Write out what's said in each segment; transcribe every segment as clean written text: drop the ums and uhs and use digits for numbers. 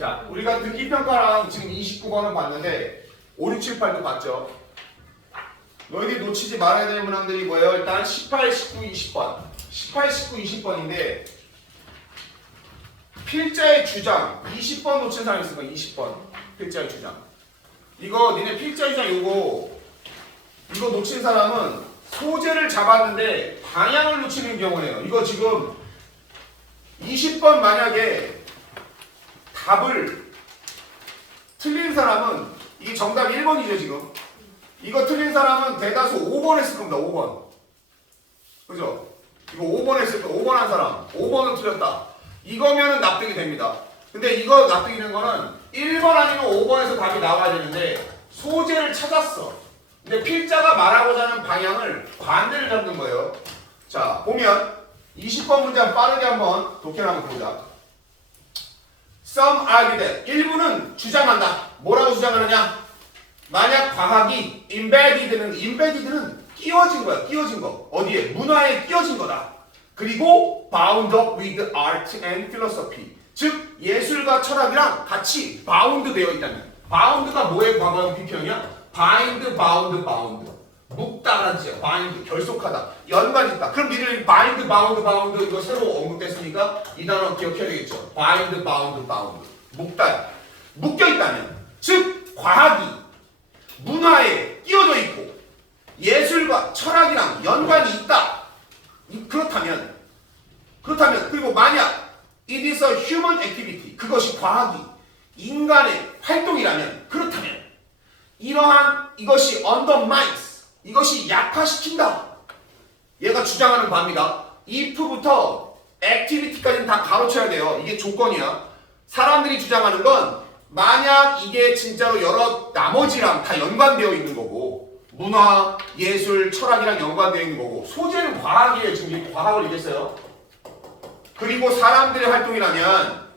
자, 우리가 듣기평가랑 지금 29번은 봤는데 5, 6, 7, 8도 봤죠? 너희들이 놓치지 말아야 될 문항들이 뭐예요? 일단 18, 19, 20번 18, 19, 20번인데 필자의 주장 20번 놓친 사람이 있을 거야. 20번 필자의 주장 이거 니네 필자의 주장 이거 놓친 사람은 소재를 잡았는데 방향을 놓치는 경우예요. 이거 지금 20번 만약에 답을 틀린 사람은 이게 정답 1번이죠 지금. 이거 틀린 사람은 대다수 5번 했을 겁니다. 5번. 그죠? 이거 5번 했을 거 5번 한 사람 5번은 틀렸다. 이거면은 납득이 됩니다. 근데 이거 납득이 되는 거는 1번 아니면 5번에서 답이 나와야 되는데 소재를 찾았어. 근데 필자가 말하고자 하는 방향을 반대를 잡는 거예요. 자, 보면 20번 문장 빠르게 한번 독해를 한번 보자. Some argue that 일부는 주장한다. 뭐라고 주장하느냐? 만약 과학이 embedded는 끼워진 거야. 끼워진 거. 어디에? 문화에 끼워진 거다. 그리고 bound up with art and philosophy. 즉 예술과 철학이랑 같이 bound 되어 있다면. bound가 뭐의 과거형 비평이야? bind, bound. 묶다라는 뜻이야. bind, 결속하다. 연관이 있다. 그럼 니들 bind, bound 이거 새로 언급됐으니까 이 단어 기억해야 되겠죠. bind, bound. 묶다. 묶여 있다면. 즉 과학이 문화에 끼어져 있고 예술과 철학이랑 연관이 있다. 그렇다면 그리고 만약 it is a human activity 그것이 과학이 인간의 활동이라면 그렇다면 이러한 이것이 undermines 이것이 약화시킨다. 얘가 주장하는 바입니다. if부터 activity까지는 다 가로쳐야 돼요. 이게 조건이야. 사람들이 주장하는 건 만약 이게 진짜로 여러 나머지랑 다 연관되어 있는 거고 문화, 예술, 철학이랑 연관되어 있는 거고 소재는 과학이에요. 지금 과학을 얘기했어요. 그리고 사람들의 활동이라면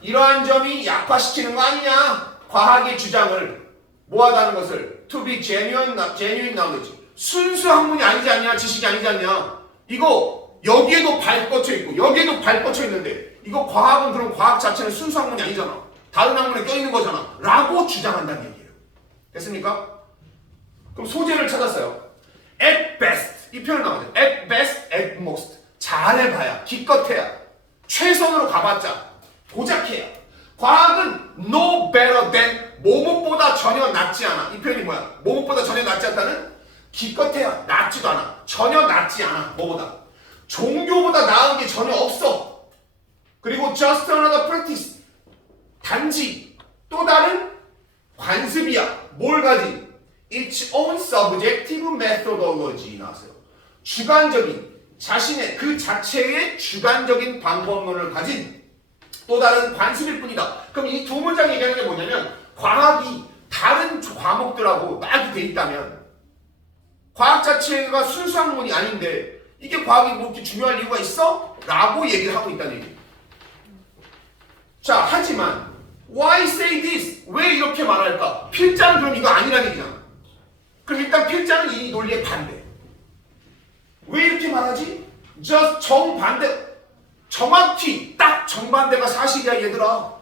이러한 점이 약화시키는 거 아니냐? 과학의 주장을 뭐하다는 것을 to be genuine knowledge 순수 학문이 아니지 않냐? 지식이 아니지 않냐? 이거 여기에도 발 뻗쳐 있고 여기에도 발 뻗쳐 있는데 이거 과학은 그럼 과학 자체는 순수 학문이 아니잖아. 다른 학문에 껴있는 거잖아. 라고 주장한다는 얘기예요. 됐습니까? 그럼 소재를 찾았어요. At best 이 표현 나오죠. At best, at most 잘해봐야, 기껏해야, 최선으로 가봤자, 도작해야. 과학은 no better than 뭐뭐보다 전혀 낫지 않아. 이 표현이 뭐야? 뭐뭐보다 전혀 낫지 않다는 기껏해야 낫지도 않아. 전혀 낫지 않아. 뭐보다. 종교보다 나은 게 전혀 없어. 그리고 just another practice 단지 또 다른 관습이야. 뭘 가진? Its own subjective methodology 나왔어요. 주관적인 자신의 그 자체의 주관적인 방법론을 가진 또 다른 관습일 뿐이다. 그럼 이 두 문장 얘기하는 게 뭐냐면 과학이 다른 과목들하고 막 돼 있다면 과학 자체가 순수 학문이 아닌데 이게 과학이 뭐 이렇게 중요할 이유가 있어? 라고 얘기를 하고 있다는 얘기예요. 자, 하지만 why say this? 왜 이렇게 말할까? 필자는 그럼 이거 아니라는 얘기잖아. 그럼 일단 필자는 이 논리의 반대. 왜 이렇게 말하지? just 정반대. 정확히 딱 정반대가 사실이야 얘들아.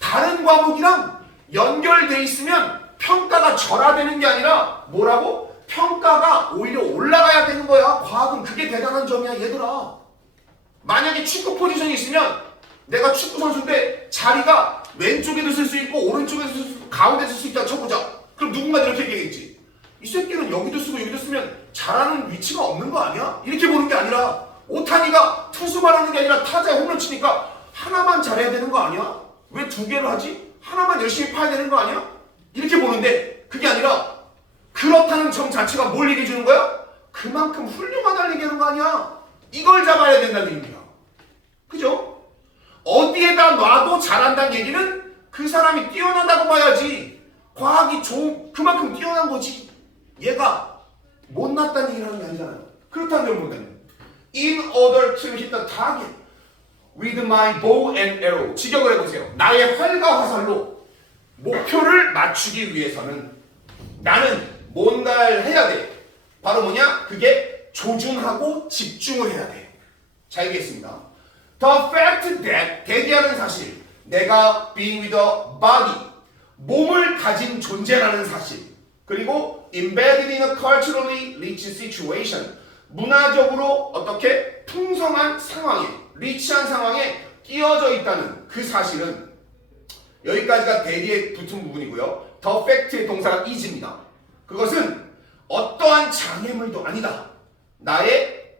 다른 과목이랑 연결돼 있으면 평가가 절하되는 게 아니라 뭐라고? 평가가 오히려 올라가야 되는 거야. 과학은 그게 대단한 점이야 얘들아. 만약에 축구 포지션이 있으면 내가 축구 선수인데 자리가 왼쪽에도 쓸 수 있고 오른쪽에도 쓸 수 있고 가운데도 쓸 수 있다 쳐보자. 그럼 누군가 이렇게 얘기했지. 이 새끼는 여기도 쓰고 여기도 쓰면 잘하는 위치가 없는 거 아니야? 이렇게 보는 게 아니라 오타니가 투수만 하는 게 아니라 타자에 홈런 치니까 하나만 잘해야 되는 거 아니야? 왜 두 개를 하지? 하나만 열심히 파야 되는 거 아니야? 이렇게 보는데 그게 아니라 그렇다는 점 자체가 뭘 얘기해 주는 거야? 그만큼 훌륭하다는 얘기하는 거 아니야? 이걸 잡아야 된다는 얘기야. 그죠? 어디에다 놔도 잘한다는 얘기는 그 사람이 뛰어난다고 봐야지. 과학이 그만큼 뛰어난 거지. 얘가 못났다는 얘기를 하는 게 아니잖아요. 그렇다면 뭔가요? In order to hit the target with my bow and arrow. 직역을 해보세요. 나의 활과 화살로 목표를 맞추기 위해서는 나는 뭔가를 해야 돼. 바로 뭐냐? 그게 조준하고 집중을 해야 돼. 자, 얘기했습니다. The fact that 대기하는 사실 내가 being with a body, 몸을 가진 존재라는 사실. 그리고 embedded in a culturally rich situation, 문화적으로 어떻게 풍성한 상황에, 리치한 상황에 끼어져 있다는 그 사실은 여기까지가 대리에 붙은 부분이고요. the fact의 동사가 is입니다. 그것은 어떠한 장애물도 아니다. 나의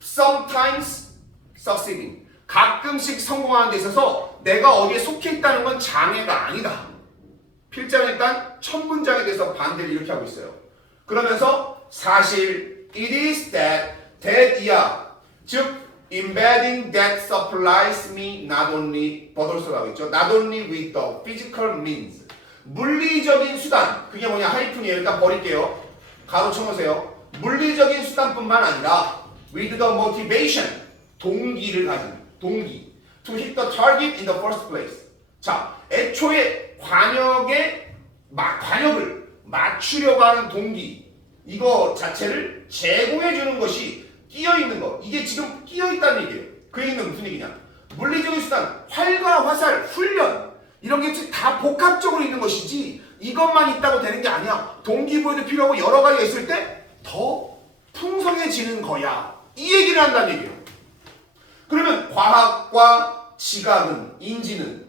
sometimes succeeding, 가끔씩 성공하는 데 있어서 내가 어디에 속해 있다는 건 장애가 아니다. 필자는 일단 첫 문장에 대해서 반대를 이렇게 하고 있어요. 그러면서 사실 it is that이야. 즉 embedding that supplies me not only but also 라고 했죠. not only with the physical means. 물리적인 수단. 그게 뭐냐? 하이픈이에요. 일단 버릴게요. 가로 쳐놓으세요. 물리적인 수단뿐만 아니라 with the motivation. 동기를 가진. 동기. to hit the target in the first place. 자, 애초에 관역을 맞추려고 하는 동기. 이거 자체를 제공해 주는 것이 끼어 있는 거. 이게 지금 끼어 있다는 얘기예요. 그 얘기는 무슨 얘기냐? 물리적인 수단, 활과 화살, 훈련 이런 게 다 복합적으로 있는 것이지 이것만 있다고 되는 게 아니야. 동기부여도 필요하고 여러 가지가 있을 때 더 풍성해지는 거야. 이 얘기를 한다는 얘기예요. 그러면 과학과 지각은, 인지는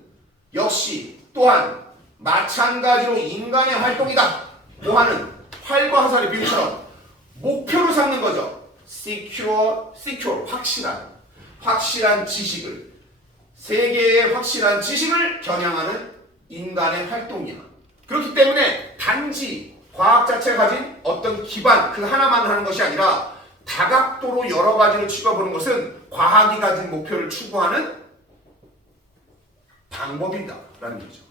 역시 또한 마찬가지로 인간의 활동이다. 뭐 하는? 활과 화살의 비유처럼 목표로 삼는 거죠. secure, 확실한 지식을, 세계의 확실한 지식을 겨냥하는 인간의 활동이야. 그렇기 때문에 단지 과학 자체가 가진 어떤 기반 그 하나만 하는 것이 아니라 다각도로 여러 가지를 추구해보는 것은 과학이 가진 목표를 추구하는 방법이다 라는 얘기죠.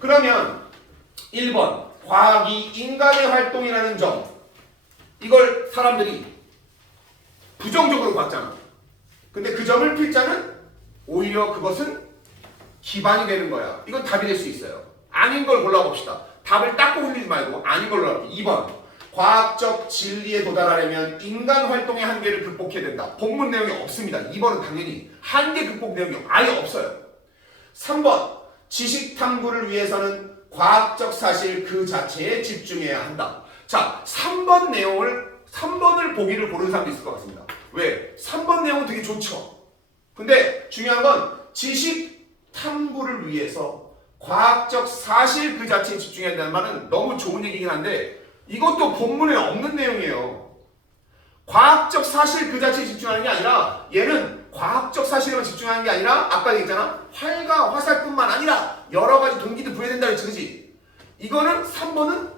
그러면 1번 과학이 인간의 활동이라는 점, 이걸 사람들이 부정적으로 봤잖아. 근데 그 점을 필자는 오히려 그것은 기반이 되는 거야. 이건 답이 될 수 있어요. 아닌 걸 골라봅시다. 답을 닦고 흘리지 말고 아닌 걸로 할게요. 2번 과학적 진리에 도달하려면 인간 활동의 한계를 극복해야 된다. 본문 내용이 없습니다. 2번은 당연히 한계 극복 내용이 아예 없어요. 3번 지식 탐구를 위해서는 과학적 사실 그 자체에 집중해야 한다. 자, 3번을 보기를 고른 사람도 있을 것 같습니다. 왜? 3번 내용은 되게 좋죠. 근데 중요한 건 지식 탐구를 위해서 과학적 사실 그 자체에 집중해야 한다는 말은 너무 좋은 얘기긴 한데 이것도 본문에 없는 내용이에요. 과학적 사실 그 자체에 집중하는 게 아니라 얘는 과학적 사실에만 집중하는 게 아니라 아까 얘기했잖아. 활과 화살뿐만 아니라 여러 가지 동기도 부여된다 그랬지, 그치? 이거는 3번은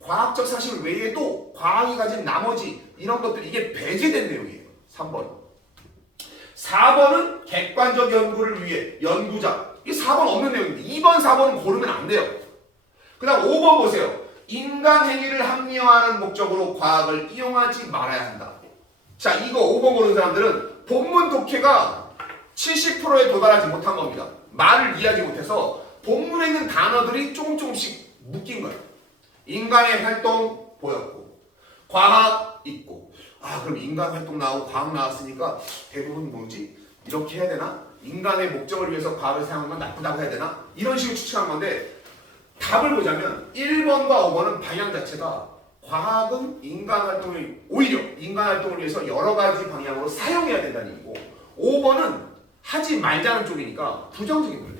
과학적 사실 외에도 과학이 가진 나머지 이런 것들 이게 배제된 내용이에요. 3번. 4번은 객관적 연구를 위해 연구자. 이게 4번 없는 내용인데 2번, 4번은 고르면 안 돼요. 그 다음 5번 보세요. 인간 행위를 합리화하는 목적으로 과학을 이용하지 말아야 한다. 자, 이거 5번 고르는 사람들은 본문 독해가 70%에 도달하지 못한 겁니다. 말을 이해하지 못해서 본문에 있는 단어들이 조금씩 묶인 거예요. 인간의 활동 보였고 과학 있고 그럼 인간 활동 나오고 과학 나왔으니까 대부분 뭐지? 이렇게 해야 되나? 인간의 목적을 위해서 과학을 사용한 건 나쁘다고 해야 되나? 이런 식으로 추측한 건데 답을 보자면 1번과 5번은 방향 자체가 과학은 오히려 인간 활동을 위해서 여러 가지 방향으로 사용해야 된다는 얘기고 5번은 하지 말자는 쪽이니까 부정적인 거예요.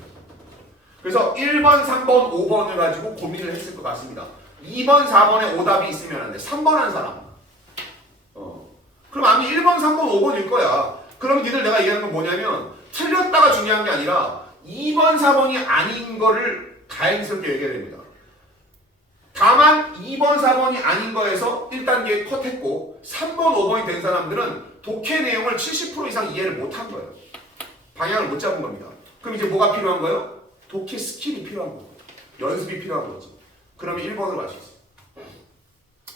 그래서 1번, 3번, 5번을 가지고 고민을 했을 것 같습니다. 2번, 4번에 오답이 있으면 안 돼. 3번 한 사람. 그럼 아마 1번, 3번, 5번일 거야. 그럼 니들 내가 얘기하는 건 뭐냐면 틀렸다가 중요한 게 아니라 2번, 4번이 아닌 거를 다행스럽게 얘기해야 됩니다. 다만 2번, 4번이 아닌 거에서 1단계 컷했고 3번, 5번이 된 사람들은 독해 내용을 70% 이상 이해를 못한 거예요. 방향을 못 잡은 겁니다. 그럼 이제 뭐가 필요한 거예요? 독해 스킬이 필요한 거예요. 연습이 필요한 거지. 그러면 1번으로 갈 수 있어요.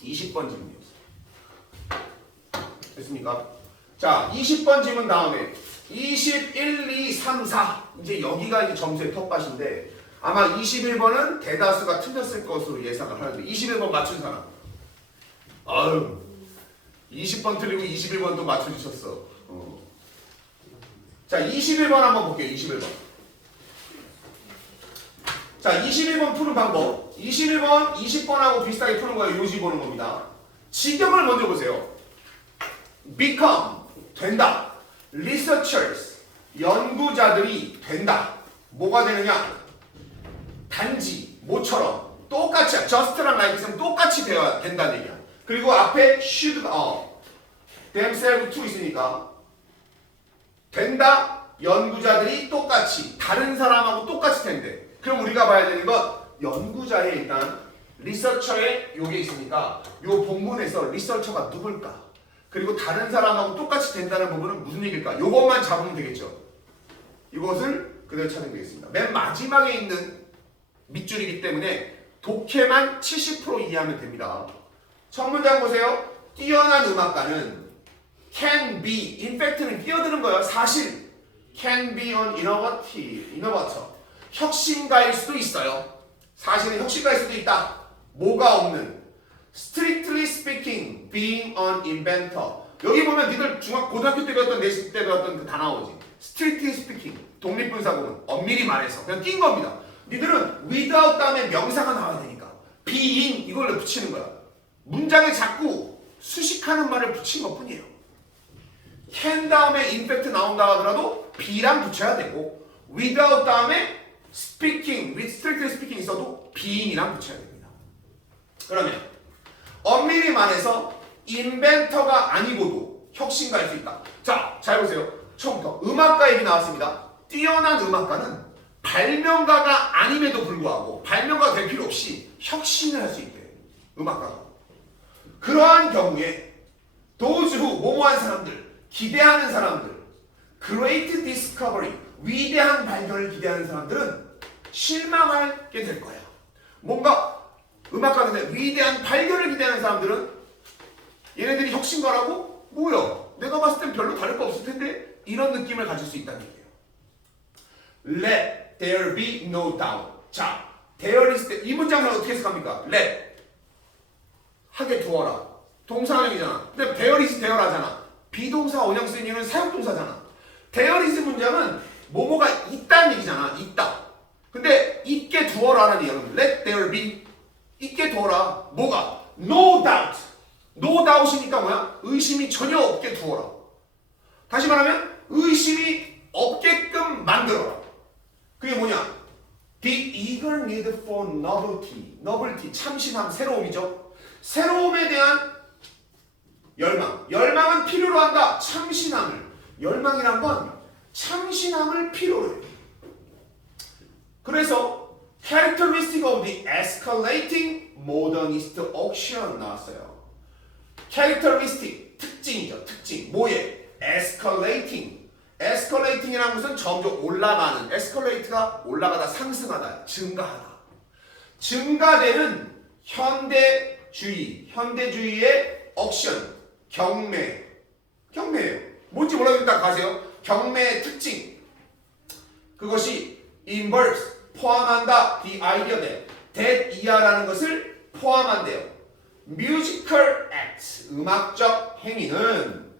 20번 질문이었어요. 됐습니까? 자, 20번 질문 다음에 21, 2, 3, 4 이제 여기가 이제 점수의 텃밭인데 아마 21번은 대다수가 틀렸을 것으로 예상을 하는데 21번 맞춘 사람 20번 틀리고 21번 또 맞춰주셨어. 자, 21번 한번 볼게요. 21번 자, 21번 푸는 방법. 21번, 20번하고 비슷하게 푸는 거예요. 요지 보는 겁니다. 직역을 먼저 보세요. become, 된다. researchers, 연구자들이 된다. 뭐가 되느냐? 단지, 뭐처럼, 똑같이, just랑 like랑 똑같이 되어야 된다는 얘기야. 그리고 앞에 should, themselves to 있으니까 된다. 연구자들이 똑같이, 다른 사람하고 똑같이 된대. 그럼 우리가 봐야 되는 건 연구자의 일단 리서처에 요게 있으니까 요 본문에서 리서처가 누굴까? 그리고 다른 사람하고 똑같이 된다는 부분은 무슨 얘기일까? 요것만 잡으면 되겠죠. 이것을 그대로 찾으면 되겠습니다. 맨 마지막에 있는 밑줄이기 때문에 독해만 70% 이해하면 됩니다. 첫 문장 보세요. 뛰어난 음악가는 can be, in fact는 뛰어드는 거예요. 사실 can be an innovator. 혁신가일 수도 있어요. 사실은 혁신가일 수도 있다. 뭐가 없는. Strictly speaking, being an inventor. 여기 보면 니들 고등학교 때 배웠던 내신 때 배웠던 그 다 나오지. Strictly speaking, 독립분사구문. 엄밀히 말해서 그냥 낀 겁니다. 니들은 without 다음에 명사가 나와야 되니까 being 이걸로 붙이는 거야. 문장에 자꾸 수식하는 말을 붙인 것 뿐이에요. can 다음에 in fact 나온다 하더라도 be랑 붙여야 되고 without 다음에 speaking, with strictly speaking 있어도 being이랑 붙여야 됩니다. 그러면 엄밀히 말해서 인벤터가 아니고도 혁신가일 수 있다. 자, 잘 보세요. 처음부터 음악가 얘기 나왔습니다. 뛰어난 음악가는 발명가가 아님에도 불구하고 발명가가 될 필요 없이 혁신을 할 수 있대. 음악가가. 그러한 경우에 those who, 뭐뭐한 사람들, 기대하는 사람들, great discovery, 위대한 발견을 기대하는 사람들은 실망하게 될 거야. 뭔가 음악가인데 위대한 발견을 기대하는 사람들은 얘네들이 혁신가라고? 뭐야? 내가 봤을 땐 별로 다를 거 없을 텐데? 이런 느낌을 가질 수 있다는 얘기예요. Let there be no doubt. 자, there is 이 문장을 어떻게 해석합니까? let 하게 두어라. 동사형이잖아. 근데 there is there 하잖아. 비동사 원형 쓰인 이유는 사용동사잖아. there is 문장은 뭐뭐가 있다는 얘기잖아. 있다. 근데 있게 두어라는 얘기야. Let there be 있게 두어라. 뭐가? No doubt. No doubt이니까 뭐야? 의심이 전혀 없게 두어라. 다시 말하면 의심이 없게끔 만들어라. 그게 뭐냐? The eager need for novelty. novelty 참신함, 새로움이죠. 새로움에 대한 열망. 열망은 필요로 한다. 참신함을. 열망이란 건 참신함을 필요로 해. 그래서 characteristic of the escalating modernist auction 나왔어요. characteristic 특징이죠. 특징. 뭐에? escalating. escalating이라는 것은 점점 올라가는. escalate가 올라가다, 상승하다, 증가하다. 증가되는 현대주의의 auction. 경매예요. 뭔지 몰라도 일단 가세요. 경매의 특징. 그것이 inverse, 포함한다. the idea that 이하라는 것을 포함한대요. musical act, 음악적 행위는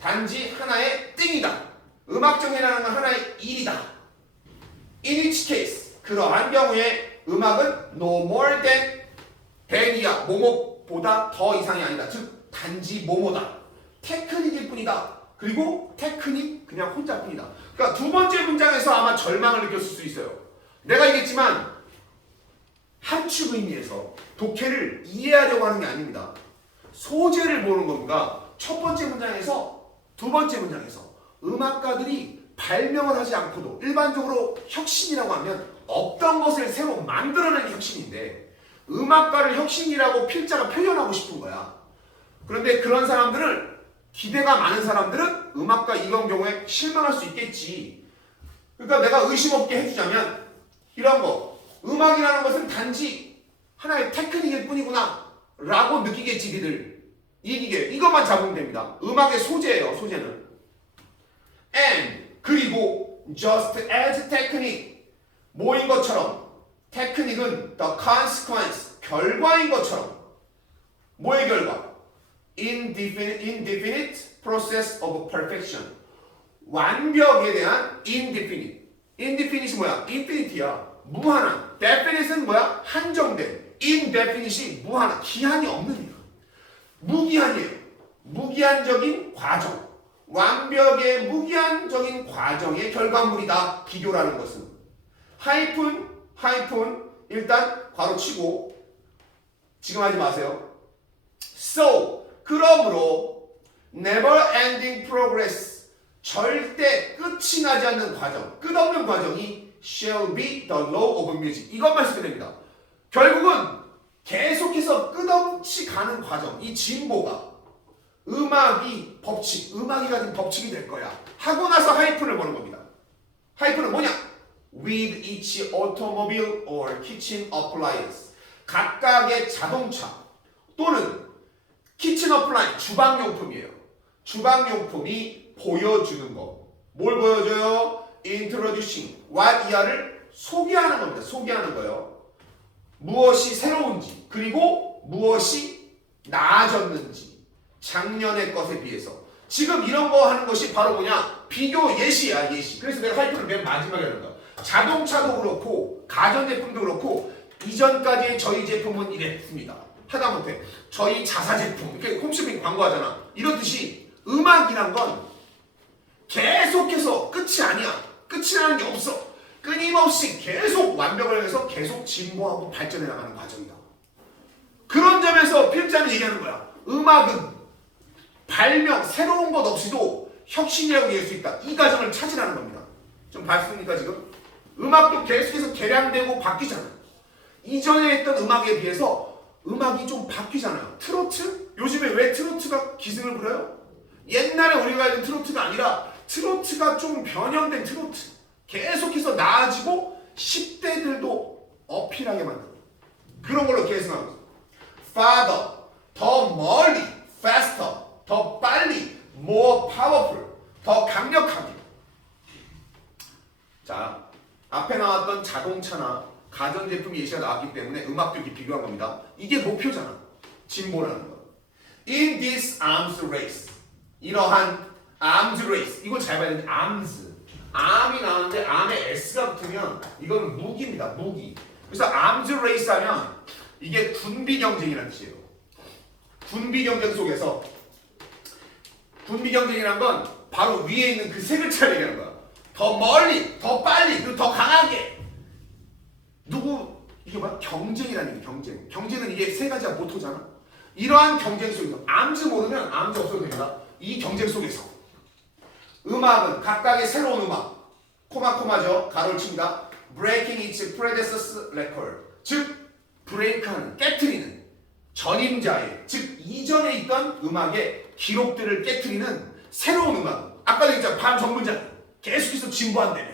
단지 하나의 띵이다. 음악적 행위라는 건 하나의 일이다. in each case, 그러한 경우에 음악은 no more than 이하, 뭐뭐보다 더 이상이 아니다. 즉 단지 뭐뭐다. 테크닉일 뿐이다. 그리고 테크닉 그냥 혼자뿐이다. 그러니까 두 번째 문장에서 아마 절망을 느꼈을 수 있어요. 내가 얘기했지만 한축 의미에서 독해를 이해하려고 하는 게 아닙니다. 소재를 보는 겁니다. 첫 번째 문장에서 두 번째 문장에서 음악가들이 발명을 하지 않고도 일반적으로 혁신이라고 하면 없던 것을 새로 만들어내는 혁신인데 음악가를 혁신이라고 필자가 표현하고 싶은 거야. 그런데 그런 사람들을 기대가 많은 사람들은 음악가 이런 경우에 실망할 수 있겠지. 그러니까 내가 의심 없게 해주자면 이런 거. 음악이라는 것은 단지 하나의 테크닉일 뿐이구나 라고 느끼겠지 니들. 이것만 잡으면 됩니다. 음악의 소재예요. 소재는. And 그리고 just as technique 뭐인 것처럼 테크닉은 the consequence 결과인 것처럼 뭐의 결과? Indefinite process of perfection 완벽에 대한 indefinite. indefinite이 뭐야? infinity야. 무한한. definite은 뭐야? 한정된. indefinite이 무한한. 기한이 없는 일. 무기한이에요. 무기한적인 과정. 완벽의 무기한적인 과정의 결과물이다. 비교라는 것은. 하이픈 일단 괄호 치고 지금 하지 마세요. So 그러므로 never ending progress 절대 끝이 나지 않는 과정, 끝없는 과정이 shall be the law of music. 이것만 쓰면 됩니다. 결국은 계속해서 끝없이 가는 과정, 이 진보가 음악이 법칙, 음악이 가진 법칙이 될 거야. 하고 나서 하이픈을 보는 겁니다. 하이픈은 뭐냐? With each automobile or kitchen appliance. 각각의 자동차 또는 키친 어플라이언스, 주방용품이에요. 주방용품이 보여주는 거. 뭘 보여줘요? Introducing. what 이하를 소개하는 겁니다. 소개하는 거예요. 무엇이 새로운지, 그리고 무엇이 나아졌는지. 작년의 것에 비해서. 지금 이런 거 하는 것이 바로 뭐냐? 비교 예시야, 예시. 그래서 내가 하이픈을 맨 마지막에 하는 거야. 자동차도 그렇고, 가전제품도 그렇고, 이전까지의 저희 제품은 이랬습니다. 하다못해 저희 자사 제품, 이렇게 홈쇼핑 광고하잖아. 이렇듯이 음악이란 건 계속해서 끝이 아니야. 끝이 나는 게 없어. 끊임없이 계속 완벽을 해서 계속 진보하고 발전해 나가는 과정이다. 그런 점에서 필자는 얘기하는 거야. 음악은 발명, 새로운 것 없이도 혁신이라고 얘기할 수 있다. 이 과정을 찾으라는 겁니다. 좀 봤습니까 지금? 음악도 계속해서 개량되고 바뀌잖아요. 이전에 했던 음악에 비해서 음악이 좀 바뀌잖아요. 트로트? 요즘에 왜 트로트가 기승을 부려요? 옛날에 우리가 알던 트로트가 아니라 트로트가 좀 변형된 트로트. 계속해서 나아지고 10대들도 어필하게 만드는 그런 걸로 계승하고 있어요. Farther, 더 멀리, faster, 더 빨리, more powerful, 더 강력하게. 자, 앞에 나왔던 자동차나 가전제품 예시가 나왔기 때문에 음악도 이렇게 비교한 겁니다. 이게 목표잖아. 진보라는 거. In this arms race. 이러한 arms race. 이걸 잘 봐야 되는데 arms. arm이 나왔는데 arm에 s가 붙으면 이건 무기입니다. 무기. 그래서 arms race 하면 이게 군비 경쟁이라는 뜻이에요. 군비 경쟁 속에서 군비 경쟁이란 건 바로 위에 있는 그 세 글자를 얘기하는 거야. 더 멀리, 더 빨리, 그리고 더 강하게. 누구 이게 뭐야? 경쟁이라는 게 경쟁. 경쟁은 이게 세 가지가 모토잖아. 이러한 경쟁 속에서 암즈 모르면 암즈 없어도 됩니다. 이 경쟁 속에서 음악은 각각의 새로운 음악 코마죠. 가로를 칩니다. Breaking its predecessor record. 즉 브레이크하는 깨트리는 전임자의 즉 이전에 있던 음악의 기록들을 깨트리는 새로운 음악. 아까 얘기했잖아. 반정문자 계속해서 진보한다며.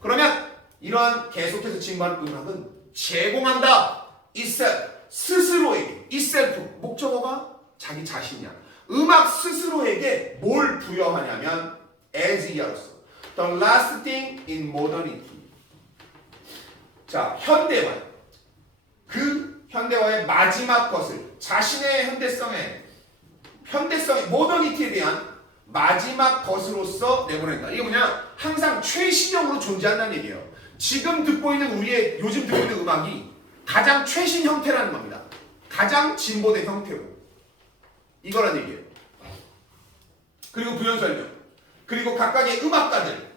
그러면 이러한 계속해서 진보하는 음악은 제공한다. itself, 스스로에게. itself, 목적어가 자기 자신이야. 음악 스스로에게 뭘 부여하냐면 as 이하로서 the last thing in modernity. 자, 현대화. 그 현대화의 마지막 것을 자신의 현대성의 모더니티에 대한 마지막 것으로서 내보낸다. 이게 뭐냐? 항상 최신형으로 존재한다는 얘기예요. 지금 듣고 있는 우리의 요즘 듣고 있는 음악이 가장 최신 형태라는 겁니다. 가장 진보된 형태로. 이거란 얘기예요. 그리고 부연 설명. 그리고 각각의 음악가들.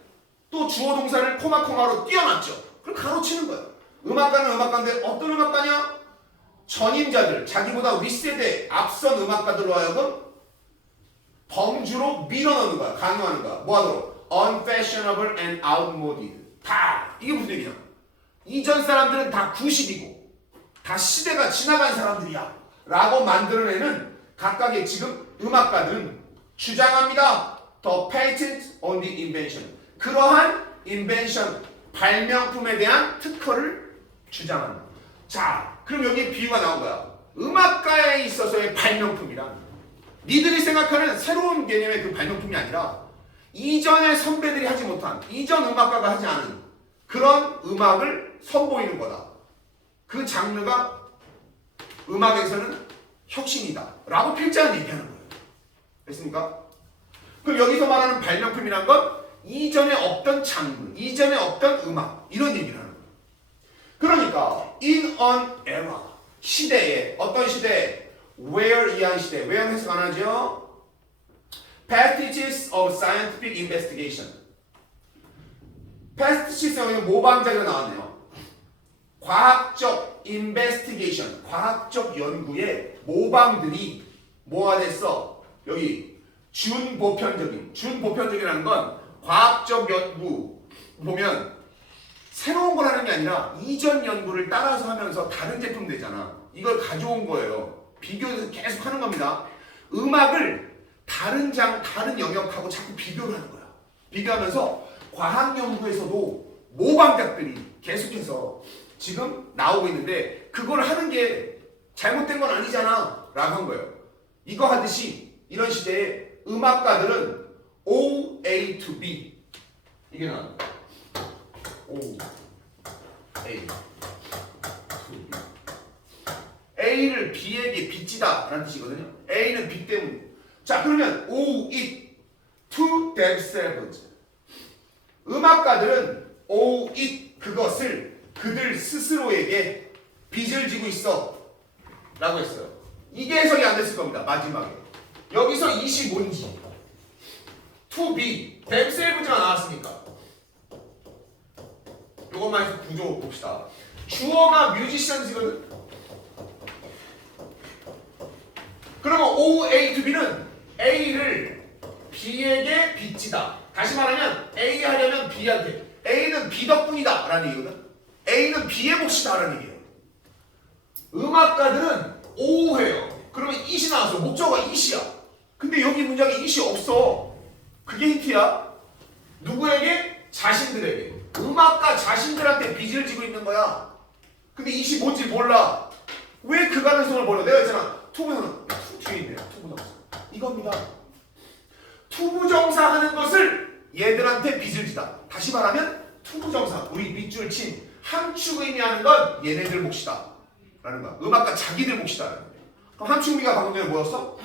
또 주어 동사를 코마로 띄워놨죠. 그럼 가로치는 거예요. 음악가는 음악가인데 어떤 음악가냐? 전임자들, 자기보다 윗세대 앞선 음악가들로 하여금 범주로 밀어넣는 거야. 강요하는 거야. 뭐하도록? Unfashionable and outmoded. 다 이게 무슨 얘기냐? 이전 사람들은 다 90이고 다 시대가 지나간 사람들이야 라고 만들어내는 각각의 지금 음악가들은 주장합니다. The patent on the invention. 그러한 invention, 발명품에 대한 특허를 주장한다. 자, 그럼 여기 비유가 나온 거야. 음악가에 있어서의 발명품이란 니들이 생각하는 새로운 개념의 그 발명품이 아니라 이전의 선배들이 하지 못한, 이전 음악가가 하지 않은 그런 음악을 선보이는 거다. 그 장르가 음악에서는 혁신이다 라고 필자는 얘기하는 거예요. 됐습니까? 그럼 여기서 말하는 발명품이란 건 이전에 없던 장르, 이전에 없던 음악 이런 얘기를 하는 거예요. 그러니까 in an era 시대에 어떤 시대? where 이한 시대. where 해석 안 하죠? passages of scientific investigation. passages 여기는 모방자가 나왔네요. 과학적 investigation, 과학적 연구의 모방들이 뭐가 됐어? 여기 준보편적이라는 건 과학적 연구 보면 새로운 걸 하는 게 아니라 이전 연구를 따라서 하면서 다른 제품 되잖아. 이걸 가져온 거예요. 비교해서 계속 하는 겁니다. 음악을 다른 영역하고 자꾸 비교를 하는 거야. 비교하면서 과학 연구에서도 모방작들이 계속해서 지금 나오고 있는데 그걸 하는 게 잘못된 건 아니잖아 라고 한 거예요. 이거 하듯이 이런 시대에 음악가들은 O, A to B 이게 나와요. O, A to B A를 B에게 빚지다 라는 뜻이거든요. A는 B 때문. 자 그러면 O, it to themselves 음악가들은 O, it 그것을 그들 스스로에게 빚을 지고 있어 라고 했어요. 이게 해석이 안 됐을 겁니다. 마지막에 여기서 it이 뭔지 to be themselves가 나왔으니까 이것만 해서 구조 봅시다. 주어가 musicians거든. 그러면 O, A to B는 A를 B에게 빚지다. 다시 말하면 A 하려면 B한테 A는 B 덕분이다 라는 얘기거든. A는 B의 몫이다 라는 얘기예요. 음악가들은 O 해요. 그러면 it이 나왔어. 목적어가 it이야. 근데 여기 문장에 it이 없어. 그게 힌트야. 누구에게? 자신들에게. 음악가 자신들한테 빚을 지고 있는 거야. 근데 it이 뭔지 몰라. 왜 그 가능성을 몰라? 내가 했잖아. 투부정사. 뒤에 있네요. 투부정사. 이겁니다. 투부정사 하는 것을 얘들한테 빚을 지다. 다시 말하면 투부정사. 우리 밑줄 친 함축 의미하는 건 얘네들 몫이다. 라는 거야. 음악가 자기들 몫이다. 라는 거야. 그럼 함축 의미가 방금 전에 뭐였어?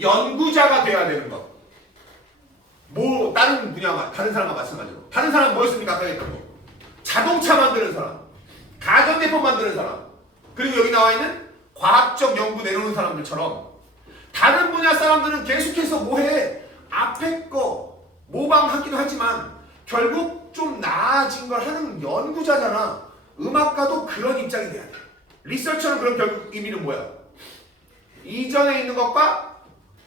연구자가 돼야 되는 것. 뭐 다른 분야가 다른 사람과 마찬가지로. 다른 사람 뭐였습니까? 아까 했던 거. 자동차 만드는 사람, 가전제품 만드는 사람, 그리고 여기 나와 있는 과학적 연구 내놓는 사람들처럼 다른 분야 사람들은 계속해서 뭐해? 앞에 거 모방하기도 하지만 결국 좀 나아진 걸 하는 연구자잖아. 음악가도 그런 입장이 돼야 돼. 리서처는 그럼 결국 의미는 뭐야? 이전에 있는 것과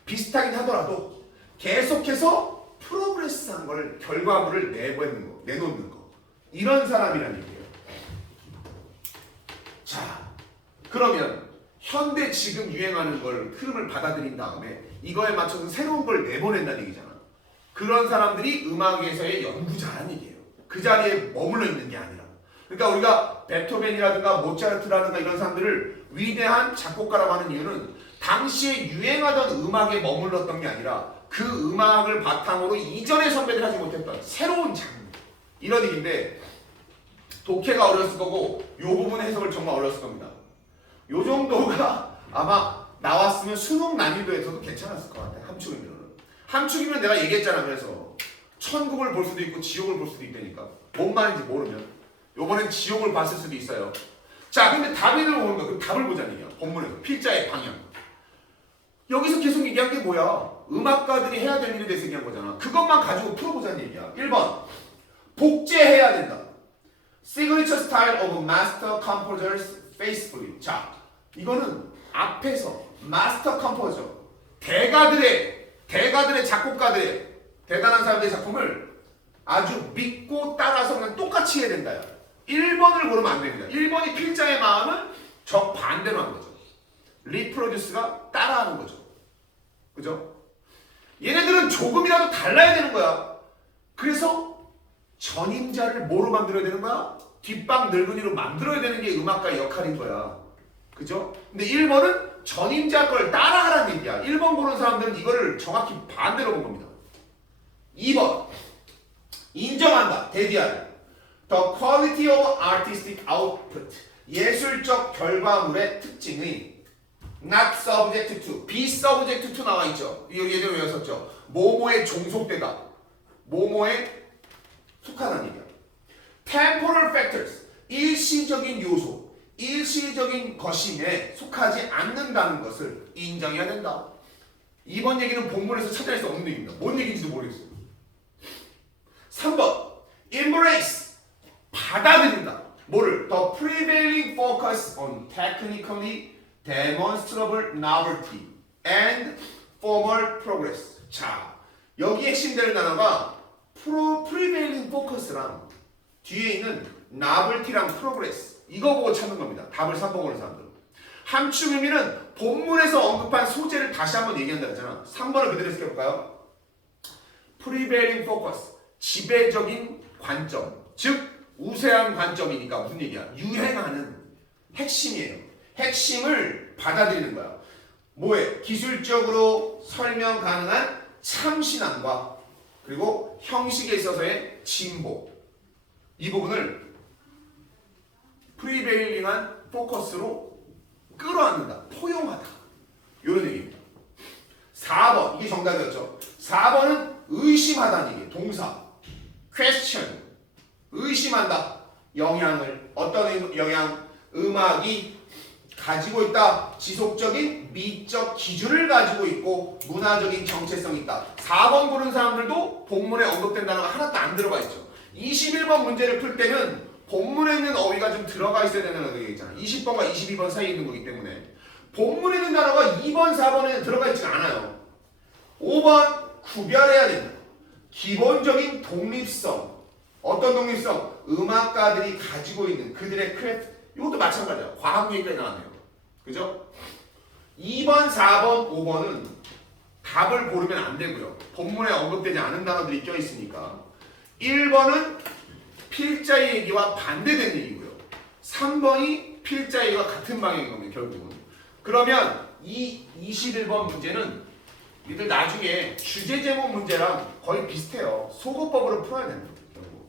비슷하긴 하더라도 계속해서 프로그레스한 걸 결과물을 내놓는 거 이런 사람이란 얘기예요. 자 그러면 현대 지금 유행하는 걸 흐름을 받아들인 다음에 이거에 맞춰서 새로운 걸 내보낸다는 얘기잖아. 그런 사람들이 음악에서의 연구자라는 얘기예요. 그 자리에 머물러 있는 게 아니라. 그러니까 우리가 베토벤이라든가 모차르트라든가 이런 사람들을 위대한 작곡가라고 하는 이유는 당시에 유행하던 음악에 머물렀던 게 아니라 그 음악을 바탕으로 이전의 선배들 하지 못했던 새로운 장르 이런 얘기인데 독해가 어려웠을 거고 이 부분 해석을 정말 어려웠을 겁니다. 이 정도가 아마 나왔으면 수능 난이도에서도 괜찮았을 것 같아요. 함축이면. 함축이면 내가 얘기했잖아. 그래서 천국을 볼 수도 있고 지옥을 볼 수도 있다니까. 뭔 말인지 모르면 요번엔 지옥을 봤을 수도 있어요. 자 근데 답을 보는 거야. 그럼 답을 보자는 얘기야. 본문에서 필자의 방향. 여기서 계속 얘기한 게 뭐야? 음악가들이 해야 될 일에 대해서 얘기한 거잖아. 그것만 가지고 풀어보자는 얘기야. 1번 복제해야 된다. Signature style of master composers faithfully. 자 이거는 앞에서 마스터 컴포저 대가들의 작곡가들의 대단한 사람들의 작품을 아주 믿고 따라서 그냥 똑같이 해야 된다. 1번을 고르면 안 됩니다. 1번이 필자의 마음은 정반대로 하는 거죠. 리프로듀스가 따라하는 거죠. 그죠? 얘네들은 조금이라도 달라야 되는 거야. 그래서 전임자를 뭐로 만들어야 되는 거야? 뒷방 늙은이로 만들어야 되는 게 음악가의 역할인 거야. 그죠? 근데 1번은 전임자 걸 따라하라는 얘기야. 1번 고른 사람들은 이거를 정확히 반대로 본 겁니다. 2번 인정한다. 대디하다. The quality of artistic output 예술적 결과물의 특징의 not subject to be subject to 나와 있죠. 이거 예전에 외웠었죠. 뭐뭐에 종속되다. 뭐뭐에 속하다는 얘기야. Temporal factors 일시적인 요소, 일시적인 것임에 속하지 않는다는 것을 인정해야 된다. 이번 얘기는 본문에서 찾아낼 수 없는 얘기입니다. 뭔 얘기인지도 모르겠어요. 3번 embrace 받아들인다. 뭐를? The prevailing focus on technically demonstrable novelty and formal progress. 자, 여기 핵심되는 단어가 prevailing focus랑 뒤에 있는 novelty랑 progress 이거 보고 찾는 겁니다. 답을 3번 고른 사람들은. 함축 의미는 본문에서 언급한 소재를 다시 한번 얘기한다 했잖아. 3번을 그대로 해석해볼까요? prevailing focus 지배적인 관점, 즉 우세한 관점이니까 무슨 얘기야? 유행하는 핵심이에요. 핵심을 받아들이는 거야. 뭐에? 기술적으로 설명 가능한 참신함과 그리고 형식에 있어서의 진보. 이 부분을 프리베일링한 포커스로 끌어안는다. 포용하다. 이런 얘기입니다. 4번. 이게 정답이었죠. 4번은 의심하다는 얘기예요. 동사. question. 의심한다. 영향을. 어떤 영향? 음악이 가지고 있다. 지속적인 미적 기준을 가지고 있고 문화적인 정체성이 있다. 4번 고른 사람들도 본문에 언급된 단어가 하나도 안 들어가 있죠. 21번 문제를 풀 때는 본문에 있는 어휘가 좀 들어가 있어야 되는 얘기 있잖아. 20번과 22번 사이에 있는 거기 때문에 본문에 있는 단어가 2번, 4번에는 들어가 있지 않아요. 5번 구별해야 된다. 기본적인 독립성. 어떤 독립성? 음악가들이 가지고 있는 그들의 크래프트. 이것도 마찬가지야. 과학 얘기까지 나왔네요. 그죠? 2번, 4번, 5번은 답을 고르면 안 되고요. 본문에 언급되지 않은 단어들이 껴있으니까 1번은 필자의 얘기와 반대되는 얘기고요. 3번이 필자의 얘기와 같은 방향인 겁니다. 결국은. 그러면 이 21번 문제는 니들 나중에 주제 제목 문제랑 거의 비슷해요. 소거법으로 풀어야 됩니다. 결국.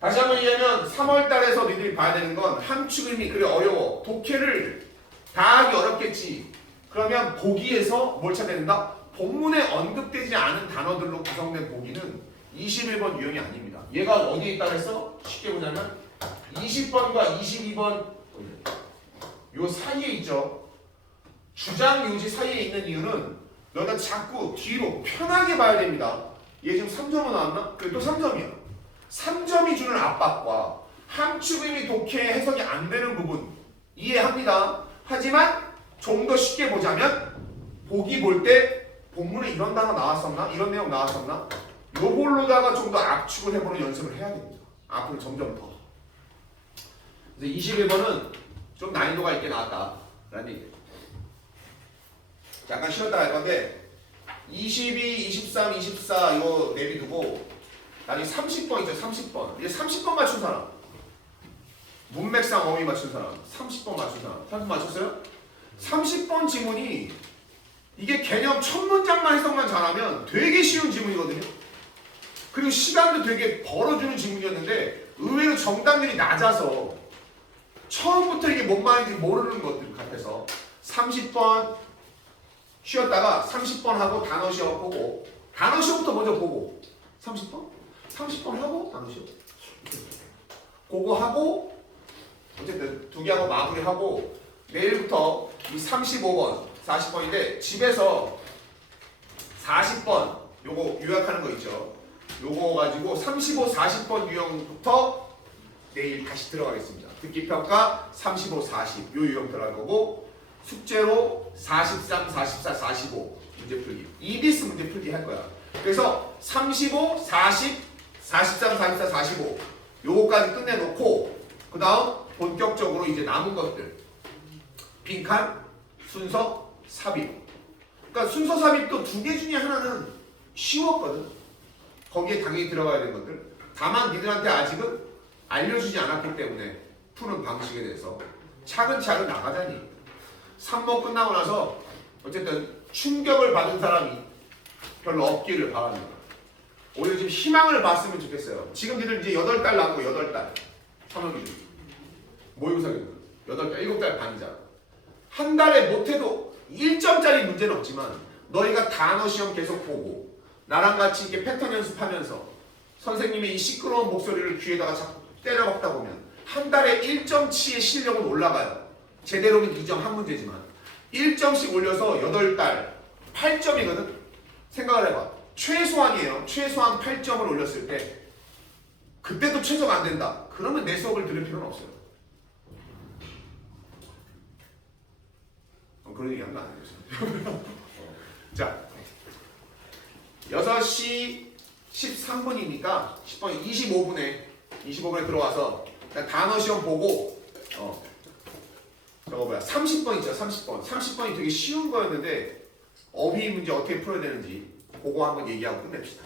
다시 한번 얘기하면 3월 달에서 니들이 봐야 되는 건 함축 의미 그래 어려워. 독해를 다 하기 어렵겠지. 그러면 보기에서 뭘 찾아야 된다? 본문에 언급되지 않은 단어들로 구성된 보기는 21번 유형이 아닙니다. 얘가 어디에 있다고 했어? 쉽게 보자면 20번과 22번 요 사이에 있죠. 주장 요지 사이에 있는 이유는 너희가 자꾸 뒤로 편하게 봐야 됩니다. 얘 지금 3점은 나왔나? 그래 또 3점이야. 3점이 주는 압박과 함축 의미 독해 해석이 안 되는 부분 이해합니다. 하지만 좀 더 쉽게 보자면 보기 볼 때 본문에 이런 단어 나왔었나? 이런 내용 나왔었나? 요걸로다가 좀 더 압축을 해보는 연습을 해야 됩니다. 앞으로 점점 더. 그래서 21번은 좀 난이도가 있게 나왔다라는 얘기예요. 잠깐 쉬었다 갈 건데 22, 23, 24 이거 내비두고 나중에 30번 있죠. 30번. 이제 30번 맞춘 사람. 문맥상 어휘 맞춘 사람. 30번 맞춘 사람. 30번 맞췄어요? 30번 지문이 이게 개념 첫 문장만 해석만 잘하면 되게 쉬운 지문이거든요. 그리고 시간도 되게 벌어주는 지문이었는데 의외로 정답률이 낮아서 처음부터 이게 뭔 말인지 모르는 것들 같아서 30번 쉬었다가 30번 하고 단어 시험 보고 단어 시험부터 먼저 보고 30번? 30번 하고 단어 시험 그거 하고 어쨌든 두 개 하고 마무리하고 내일부터 이 35번 40번인데 집에서 40번 요거 요약하는 거 있죠. 요거 가지고 35, 40번 유형부터 내일 다시 들어가겠습니다. 듣기평가 35, 40 요 유형 들어갈 거고 숙제로 43, 44, 45 문제 풀기 EBS 문제 풀기 할 거야. 그래서 35, 40, 43, 44, 45 요거까지 끝내놓고 그 다음 본격적으로 이제 남은 것들 빈칸, 순서, 삽입. 그러니까 순서 삽입도 두 개 중에 하나는 쉬웠거든. 거기에 당연히 들어가야 되는 것들. 다만 니들한테 아직은 알려주지 않았기 때문에 푸는 방식에 대해서 차근차근 나가자니. 3번 끝나고 나서 어쨌든 충격을 받은 사람이 별로 없기를 바랍니다. 오히려 지금 희망을 봤으면 좋겠어요. 지금 니들 이제 8달 남고 8달. 3월 기준. 모의고사 기준. 8달, 7달 반이잖아. 한 달에 못해도 1점짜리 문제는 없지만 너희가 단어 시험 계속 보고 나랑 같이 이렇게 패턴 연습하면서 선생님의 이 시끄러운 목소리를 귀에다가 자꾸 때려박다 보면 한 달에 1점치의 실력은 올라가요. 제대로면 2점 한 문제지만 1점씩 올려서 8달 8점이거든. 생각을 해봐. 최소한이에요. 최소한 8점을 올렸을 때 그때도 최소가 안 된다. 그러면 내 수업을 들을 필요는 없어요. 그런 얘기 하는 거 아니겠어요? 자, 6시 13분이니까 10분 25분에 들어와서 단어 시험 보고 저거 뭐야 30번 있죠. 30번이 되게 쉬운 거였는데 어휘 문제 어떻게 풀어야 되는지 그거 한번 얘기하고 끝냅시다.